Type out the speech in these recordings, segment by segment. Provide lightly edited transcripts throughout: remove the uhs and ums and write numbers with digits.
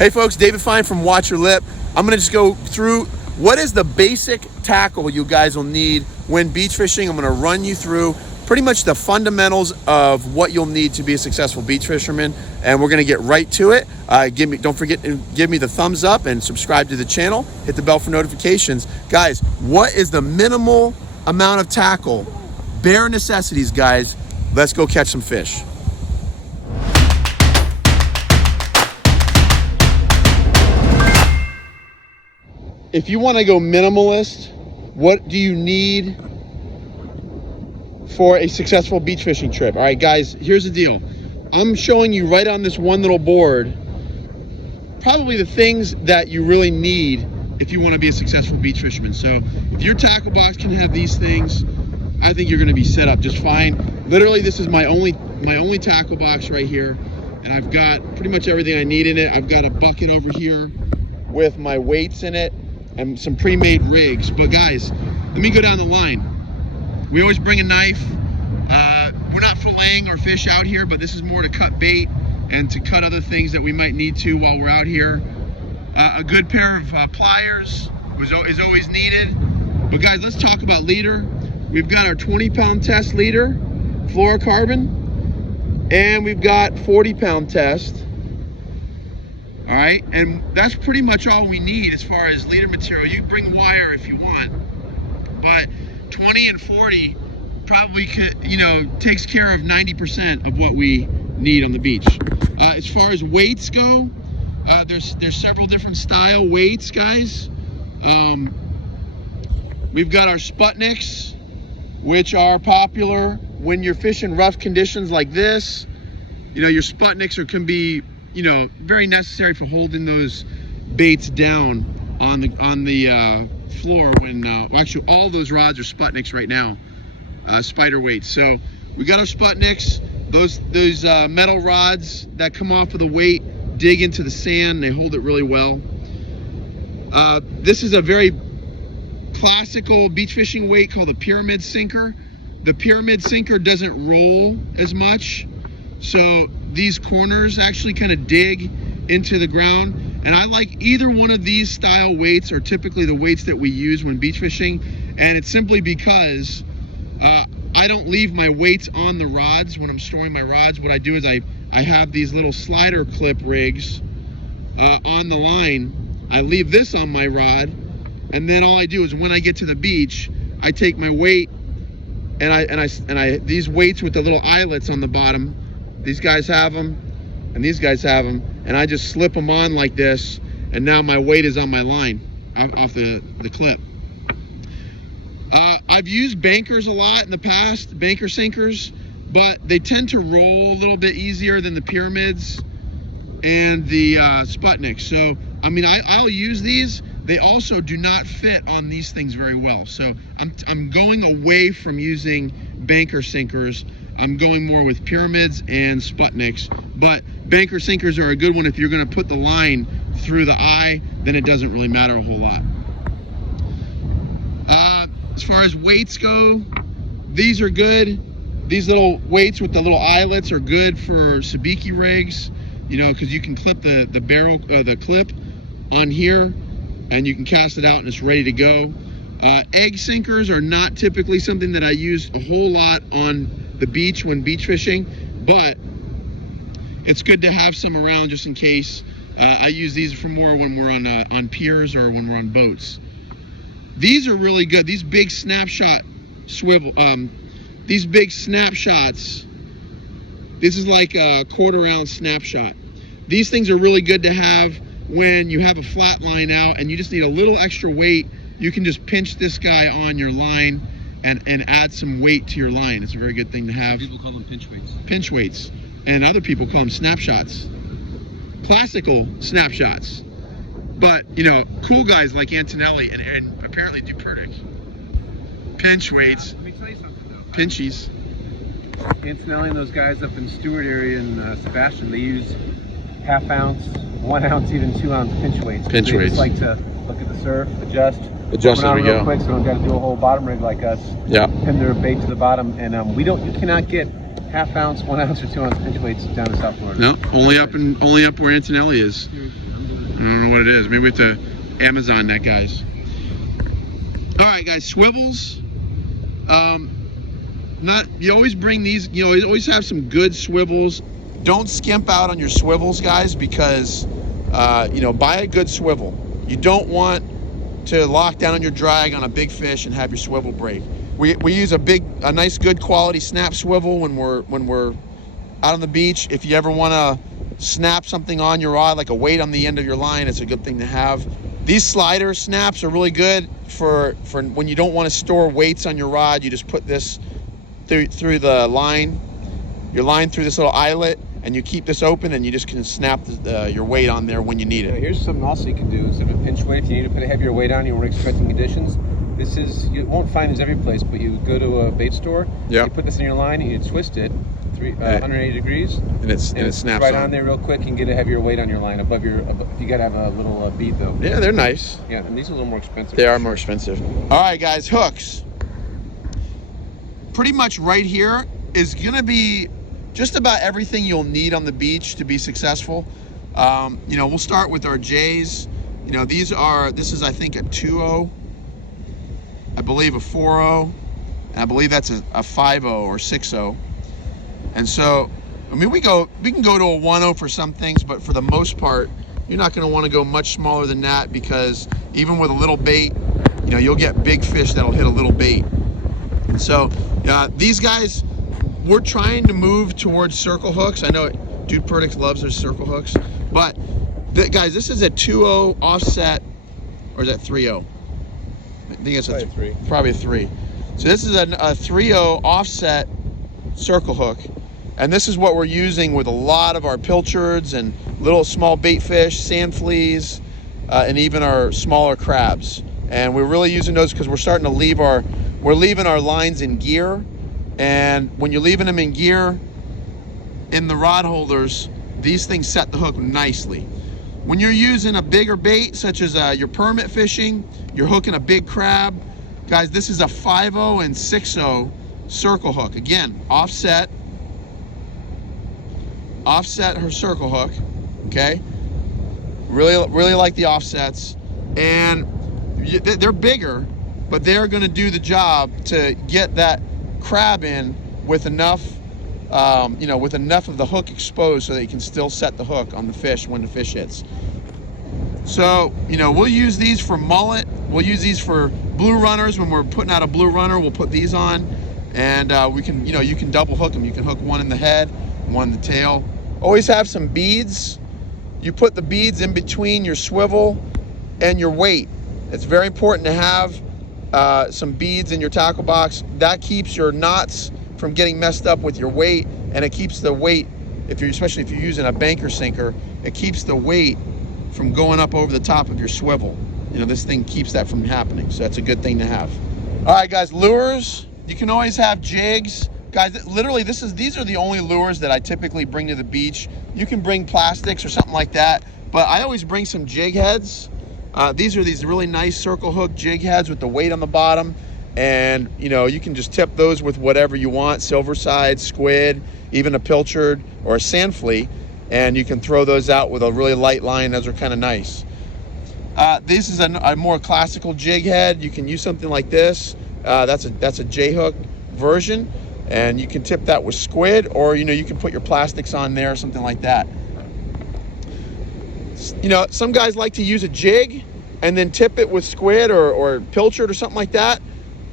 Hey folks, David Fine from Watch Your Lip. I'm gonna just go through what is the basic tackle you guys will need when beach fishing. I'm gonna run you through pretty much the fundamentals of what you'll need to be a successful beach fisherman, and we're gonna get right to it. Don't forget to give me the thumbs up and subscribe to the channel. Hit the bell for notifications. Guys, what is the minimal amount of tackle? Bare necessities, guys. Let's go catch some fish. If you want to go minimalist, what do you need for a successful beach fishing trip? All right, guys, here's the deal. I'm showing you right on this one little board probably the things that you really need if you want to be a successful beach fisherman. So if your tackle box can have these things, I think you're going to be set up just fine. Literally, this is my only tackle box right here, and I've got pretty much everything I need in it. I've got a bucket over here with my weights in it and some pre-made rigs. But guys, let me go down the line. We always bring a knife. We're not filleting our fish out here, but this is more to cut bait and to cut other things that we might need to while we're out here. A good pair of pliers is always needed. But guys, let's talk about leader. We've got our 20-pound test leader, fluorocarbon, and we've got 40-pound test. All right, and that's pretty much all we need as far as leader material. You can bring wire if you want, but 20 and 40 probably could, takes care of 90% of what we need on the beach. As far as weights go, there's several different style weights, guys. We've got our Sputniks, which are popular when you're fishing rough conditions like this. Your Sputniks can be very necessary for holding those baits down on the floor when actually all those rods are Sputniks right now, spider weights. So we got our Sputniks. Those metal rods that come off of the weight dig into the sand. They hold it really well. This is a very classical beach fishing weight called a pyramid sinker. The pyramid sinker doesn't roll as much, so these corners actually kind of dig into the ground. And I like either one of these style weights are typically the weights that we use when beach fishing. And it's simply because I don't leave my weights on the rods when I'm storing my rods. What I do is I have these little slider clip rigs on the line. I leave this on my rod, and then all I do is when I get to the beach, I take my weight and these weights with the little eyelets on the bottom. These guys have them, and these guys have them, and I just slip them on like this, and now my weight is on my line off the clip. I've used bankers a lot in the past, banker sinkers, but they tend to roll a little bit easier than the pyramids and the Sputniks. So, I'll use these. They also do not fit on these things very well. So I'm going away from using banker sinkers. I'm going more with pyramids and Sputniks, but banker sinkers are a good one if you're going to put the line through the eye. Then it doesn't really matter a whole lot. As far as weights go, these are good. These little weights with the little eyelets are good for sabiki rigs, because you can clip the barrel, the clip on here, and you can cast it out and it's ready to go. Egg sinkers are not typically something that I use a whole lot on the beach when beach fishing, but it's good to have some around just in case. I use these for more when we're on piers or when we're on boats. These are really good. These big snapshot these big snapshots. This is like a 1/4 ounce snapshot. These things are really good to have when you have a flat line out and you just need a little extra weight. You can just pinch this guy on your line and add some weight to your line. It's a very good thing to have. Some people call them pinch weights. Pinch weights. And other people call them snapshots. Classical snapshots. But, cool guys like Antonelli and apparently Dupernic. Pinch weights. Let me tell you something though. Pinchies. Antonelli and those guys up in Stewart area and Sebastian, they use 1/2 ounce, 1 ounce, even 2 ounce pinch weights. Pinch weights. Just like to look at the surf, adjust. Adjust as we real go. Quick, so we don't got to do a whole bottom rig like us. Yeah. Pin their bait to the bottom, and you cannot get 1/2 ounce, 1 ounce, or 2 ounce pinch weights down in South Florida. No, only up where Antonelli is. don't know what it is. Maybe we have to Amazon that, guys. All right, guys, swivels. You always bring these, you always have some good swivels. Don't skimp out on your swivels, guys, because, buy a good swivel. You don't want to lock down on your drag on a big fish and have your swivel break. We use a nice, good quality snap swivel when we're out on the beach. If you ever want to snap something on your rod, like a weight on the end of your line, it's a good thing to have. These slider snaps are really good for when you don't want to store weights on your rod. You just put this through the line, your line through this little eyelet, and you keep this open, and you just can snap your weight on there when you need it. Here's something also you can do instead of a pinch weight. If you need to put a heavier weight on, you weren't expecting conditions. This is, you won't find this every place, but you go to a bait store, you put this in your line, and you twist it 180 degrees, and it snaps right on there real quick, and get a heavier weight on your line above your. You gotta have a little bead though. Yeah, they're nice. Yeah, and these are a little more expensive. They are more expensive. All right, guys, hooks. Pretty much right here is gonna be just about everything you'll need on the beach to be successful. We'll start with our J's. This is, I think, a 2.0, I believe a 4.0, and I believe that's a 5.0 or 6.0. And so, we can go to a 1.0 for some things, but for the most part, you're not gonna wanna go much smaller than that, because even with a little bait, you'll get big fish that'll hit a little bait. And so, these guys, we're trying to move towards circle hooks. I know Dude Perdix loves their circle hooks, but guys, this is a 2.0 offset, or is that 3.0? I think it's probably a 3. So this is a 3.0 offset circle hook, and this is what we're using with a lot of our pilchards and little small bait fish, sand fleas, and even our smaller crabs. And we're really using those because we're starting to leaving our lines in gear. And when you're leaving them in gear in the rod holders, these things set the hook nicely. When you're using a bigger bait, such as your permit fishing, you're hooking a big crab, guys, this is a 5.0 and 6.0 circle hook. Again, offset her circle hook, okay? Really like the offsets. And they're bigger, but they're gonna do the job to get that crab in with enough with enough of the hook exposed so that you can still set the hook on the fish when the fish hits. So we'll use these for mullet, we'll use these for blue runners. When we're putting out a blue runner, we'll put these on, and we can you can double hook them. You can hook one in the head, one in the tail. Always have some beads. You put the beads in between your swivel and your weight. It's very important to have some beads in your tackle box. That keeps your knots from getting messed up with your weight, and it keeps the weight, especially if you're using a banker sinker, it keeps the weight from going up over the top of your swivel. This thing keeps that from happening, so that's a good thing to have. All right, guys, lures. You can always have jigs. Guys, literally, these are the only lures that I typically bring to the beach. You can bring plastics or something like that, but I always bring some jig heads. These are these really nice circle hook jig heads with the weight on the bottom, and you can just tip those with whatever you want, silver side, squid, even a pilchard or a sand flea, and you can throw those out with a really light line. Those are kind of nice. This is a more classical jig head. You can use something like this. That's a J-hook version, and you can tip that with squid, or you can put your plastics on there, something like that. Some guys like to use a jig and then tip it with squid or pilchard or something like that.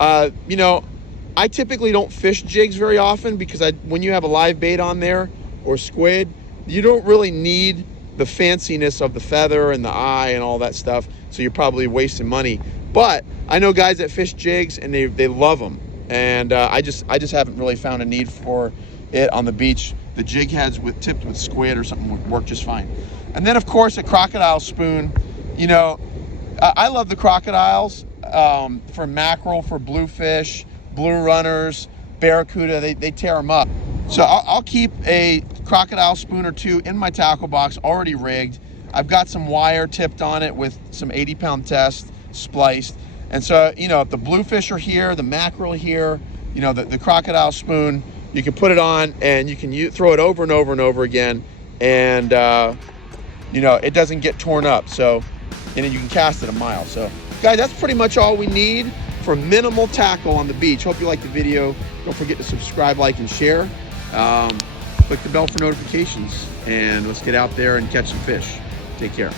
I typically don't fish jigs very often, because when you have a live bait on there or squid, you don't really need the fanciness of the feather and the eye and all that stuff, so you're probably wasting money. But I know guys that fish jigs and they love them, and I just haven't really found a need for it on the beach. The jig heads tipped with squid or something would work just fine. And then, of course, a crocodile spoon. I love the crocodiles for mackerel, for bluefish, blue runners, barracuda. They tear them up. So I'll keep a crocodile spoon or two in my tackle box already rigged. I've got some wire tipped on it with some 80-pound test spliced. And so, if the bluefish are here, the mackerel here, the crocodile spoon, you can put it on and you can throw it over and over and over again. And, you know, it doesn't get torn up. So, and then you can cast it a mile. So guys, that's pretty much all we need for minimal tackle on the beach. Hope you liked the video. Don't forget to subscribe, like, and share. Click the bell for notifications, and let's get out there and catch some fish. Take care.